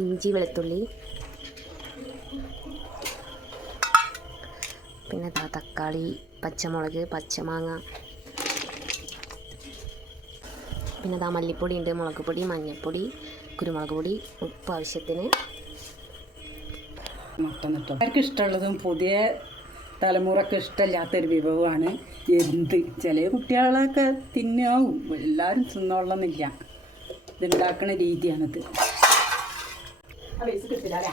ഇഞ്ചി വെളുത്തുള്ളി പിന്നെ തക്കാളി പച്ചമുളക് പച്ചമാങ്ങ പിന്നെ മല്ലിപ്പൊടി ഉണ്ട് മുളക് പൊടി മഞ്ഞൾപ്പൊടി കുരുമുളക് പൊടി ഉപ്പ് ആവശ്യത്തിന്. അവർക്ക് ഇഷ്ടമുള്ളതും പുതിയ തലമുറക്ക് ഇഷ്ടമില്ലാത്തൊരു വിഭവമാണ് എന്ത്. ചില കുട്ടികളൊക്കെ തിന്നാവും, എല്ലാവരും തിന്നോളന്നില്ല. ഇതുണ്ടാക്കുന്ന രീതിയാണിത്. ആ പൈസ കിട്ടില്ല അല്ലേ.